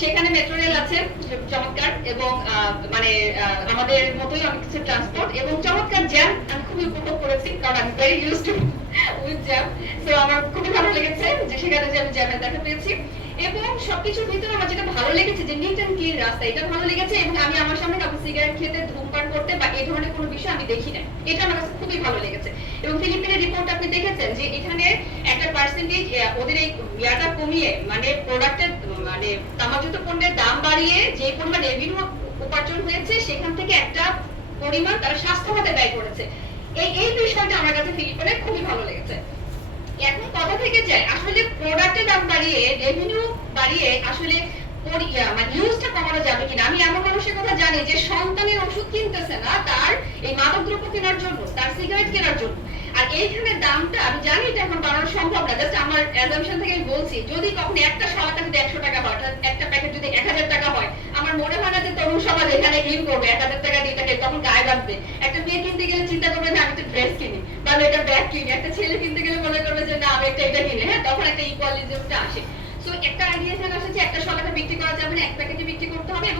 সেখানে metro rail আছে চমৎকার, এবং মানে আমাদের মতোই অনেক কিছু ট্রান্সপোর্ট এবং চমৎকার জ্যাম আমি খুবই উপভোগ করেছি, কারণ আমি very used to with jam. So আমার খুবই ভালো লেগেছে যে সেখানে যে আমি জ্যামের দেখা পেয়েছি, এবং সবকিছুর ভিতরে আমার যেটা ভালো লেগেছে যে নিট অ্যান্ড ক্লিন রাস্তা, এটা ভালো লেগেছে। এবং আমি আমার সামনে কাউকে সিগারেট খেতে, ধূমপান করতে বা এই ধরনের কোনো বিষয় আমি দেখি না, এটা আমার কাছে খুবই ভালো লেগেছে। এবং ফিলিপিনের রিপোর্ট আপনি দেখেছেন যে এখানে একটা পার্সেন্টেজ ওদের এই ইয়াটা কমিয়ে, মানে প্রোডাক্টের মানে তামাকজাত পণ্যের দাম বাড়িয়ে যে পরিমাণ রেভিনিউ উপার্জন হয়েছে, সেখান থেকে একটা পরিমাণ তারা স্বাস্থ্য খাতে ব্যয় করেছে। এই বিষয়টা আমার কাছে ফিলিপিনের খুবই ভালো লেগেছে। এখন কথা থেকে যায় আসলে প্রোডাক্টের দাম বাড়িয়ে, রেভিনিউ বাড়িয়ে আসলে মানে ইউজটা কমানো যাবে কিনা। আমি এমন মানুষের কথা জানি যে সন্তানের ওষুধ কিনতেছে না তার এই মাদকদ্রব্য কেনার জন্য, তার সিগারেট কেনার জন্য। আর এইখানে দামটা আমি জানি এটা এখন বাড়ানো সম্ভব না, জাস্ট আমার অ্যাজাম্পশন থেকে আমি বলছি, যদি কখনো একটা শরাটা যদি 100 টাকা হয়, একটা প্যাকেট যদি 1000 টাকা হয়, আমার মনে হয় না যে তরুণ সমাজ এখানে ইন করবে 1000 টাকা দিয়ে, এটাকে তখন গায়ে বাঁধবে। একটা মেয়ে কিনতে গেলে চিন্তা করবে যে আমি একটা ড্রেস কিনি বা আমি একটা ব্যাগ কিনি, একটা ছেলে কিনতে গেলে মনে করবে যে না আমি একটা এটা কিনি। হ্যাঁ, তখন একটা ইকুয়ালিজমটা আসে। সো একটা আইডিয়া এখানে আসে যে একটা শরাটা বিক্রি করা যাবে না, এক প্যাকেটে বিক্রি করতে হবে। এবং